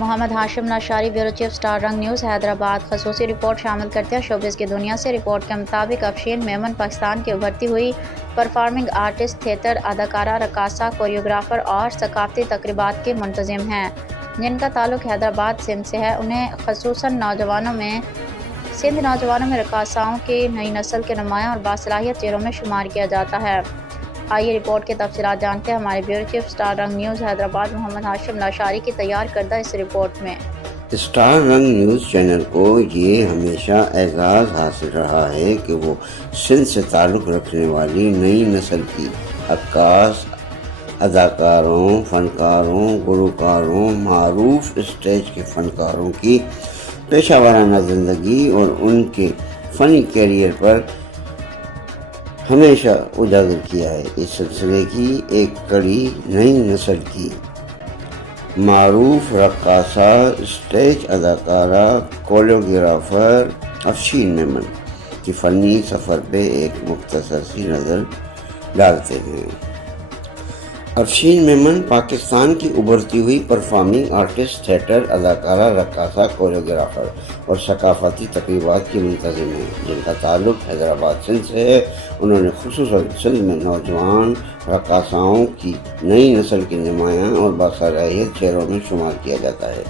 محمد ہاشم Lashari, bureau chief, star رنگ news, Hyderabad. خصوصی report شامل کرتے ہیں شوبز کی دنیا سے۔ رپورٹ کے مطابق افشین میمن پاکستان کی ابھرتی ہوئی پرفارمنگ آرٹسٹ، تھیٹر اداکارہ، رقاصہ، کوریوگرافر اور ثقافتی تقریبات کی منتظم ہیں، جن کا تعلق حیدرآباد، سندھ سے ہے۔ انہیں خصوصاً سندھ نوجوانوں میں رقاصاؤں کی نئی نسل کے نمایاں اور باصلاحیت چہروں میں شمار کیا جاتا ہے۔ آئیے رپورٹ کی تفصیلات جانتے ہیں ہمارے بیورو چیف، اسٹار رنگ نیوز، حیدرآباد، محمد ہاشم لاشاری کی تیار کردہ اس رپورٹ میں۔ اسٹار رنگ نیوز چینل کو یہ ہمیشہ اعزاز حاصل رہا ہے کہ وہ سندھ سے تعلق رکھنے والی نئی نسل کی عکاس، اداکاروں، فنکاروں، گلوکاروں، معروف اسٹیج کے فنکاروں کی پیشہ ورانہ زندگی اور ان کے فنی کیریئر پر ہمیشہ اجاگر کیا ہے۔ اس سلسلے کی ایک کڑی نئی نسل کی معروف رقاصہ، اسٹیج اداکارہ، کوریوگرافر افشین میمن کی فنی سفر پہ ایک مختصر سی نظر ڈالتے ہیں۔ افشین میمن پاکستان کی ابھرتی ہوئی پرفارمنگ آرٹسٹ، تھیٹر اداکارہ، رقاصہ، کوریوگرافر اور ثقافتی تقریبات کی منتظم ہیں، جن کا تعلق حیدرآباد، سندھ سے ہے۔ انہوں نے خصوصاً سندھ میں نوجوان رقاصاؤں کی نئی نسل کی نمایاں اور باصلاحیت چہروں میں شمار کیا جاتا ہے۔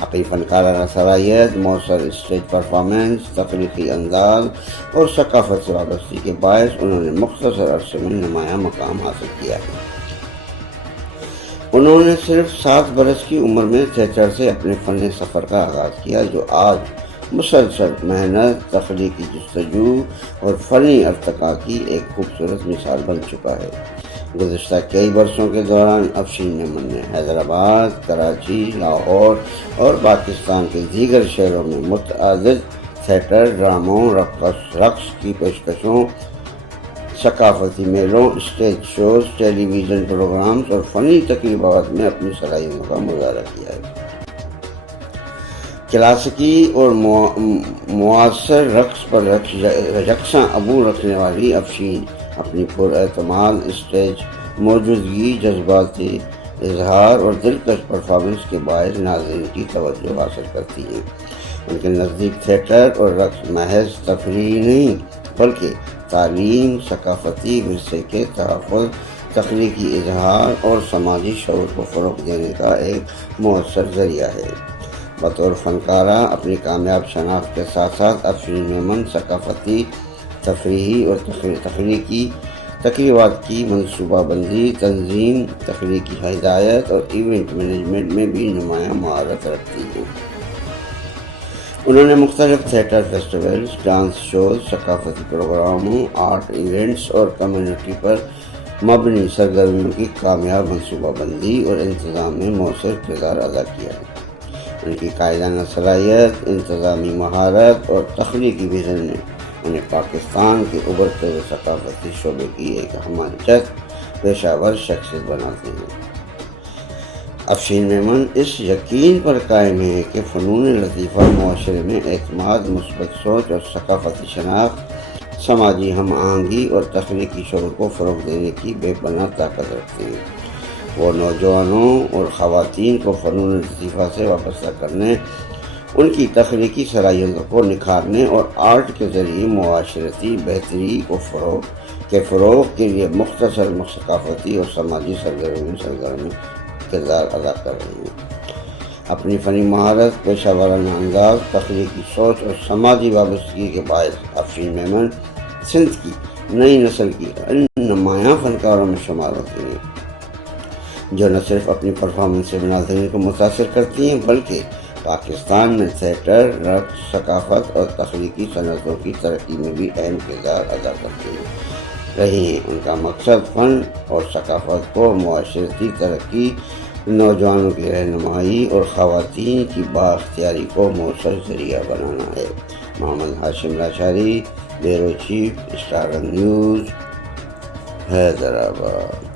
اپنی فنکارانہ صلاحیت، مؤثر اسٹیج پرفارمنس، تخلیقی انداز اور ثقافت سے وابستگی کے باعث انہوں نے مختصر عرصے میں نمایاں مقام حاصل کیا ہے۔ انہوں نے صرف 7 برس کی عمر میں تھیٹر سے اپنے فنی سفر کا آغاز کیا، جو آج مسلسل محنت، تخلیقی جستجو اور فنی ارتقاء کی ایک خوبصورت مثال بن چکا ہے۔ گزشتہ کئی برسوں کے دوران افشین میمن نے حیدرآباد، کراچی، لاہور اور پاکستان کے دیگر شہروں میں متعدد تھیٹر، ڈراموں، رقص کی پیشکشوں، ثقافتی میلوں، اسٹیج شوز، ٹیلی ویژن پروگرامز اور فنی تقریبات میں اپنی صلاحیتوں کا مظاہرہ کیا ہے۔ کلاسیکی اور معاصر رقص پر یکساں عبور رکھنے والی افشین اپنی پراعتماد اسٹیج موجودگی، جذباتی اظہار اور دلکش پرفارمنس کے باعث ناظرین کی توجہ حاصل کرتی ہیں۔ ان کے نزدیک تھیٹر اور رقص محض تفریح نہیں، بلکہ تعلیم، ثقافتی ورثے کے تحفظ، تخلیقی اظہار اور سماجی شعور کو فروغ دینے کا ایک مؤثر ذریعہ ہے۔ بطور فنکارہ اپنی کامیاب شناخت کے ساتھ ساتھ افشین میمن ثقافتی، تفریحی اور تخلیقی تقریبات کی منصوبہ بندی، تنظیم، تخلیقی ہدایت اور ایونٹ مینجمنٹ میں بھی نمایاں مہارت رکھتی ہیں۔ انہوں نے مختلف تھیٹر فیسٹیولز، ڈانس شوز، ثقافتی پروگراموں، آرٹ ایونٹس اور کمیونٹی پر مبنی سرگرمیوں کی کامیاب منصوبہ بندی اور انتظام میں مؤثر کردار ادا کیا ہے۔ ان کی قائدانہ صلاحیت، انتظامی مہارت اور تخلیقی ویژن نے انہیں پاکستان کے ابھرتے ہوئے ثقافتی شعبے کی ایک ہمہ پیشہ ور شخصیت بناتے ہیں۔ افشین میمن اس یقین پر قائم ہے کہ فنون لطیفہ معاشرے میں اعتماد، مثبت سوچ اور ثقافتی شناخت، سماجی ہم آہنگی اور تخلیقی شعور کو فروغ دینے کی بے پناہ طاقت رکھتے ہیں۔ وہ نوجوانوں اور خواتین کو فنون لطیفہ سے وابستہ کرنے، ان کی تخلیقی صلاحیتوں کو نکھارنے اور آرٹ کے ذریعے معاشرتی بہتری کے فروغ کے لیے مختصر ثقافتی اور سماجی سرگرمی کردار ادا کر رہے ہیں۔ اپنی فنی مہارت، پیشہ ورانہ انداز، تخلیقی سوچ اور سماجی وابستگی کے باعث افشین میمن سندھ کی نئی نسل کی ان نمایاں فنکاروں میں شمار ہوتے ہیں، جو نہ صرف اپنی پرفارمنس سے ناظرین کو متاثر کرتی ہیں، بلکہ پاکستان میں تھیٹر، رقص، ثقافت اور تخلیقی صنعتوں کی ترقی میں بھی اہم کردار ادا کرتی رہی ہیں۔ ان کا مقصد فن اور ثقافت کو معاشرتی ترقی، نوجوانوں کی رہنمائی اور خواتین کی بااختیاری کو مؤثر ذریعہ بنانا ہے۔ محمد ہاشم لاشاری، بیورو چیف، اسٹار رنگ نیوز، حیدرآباد۔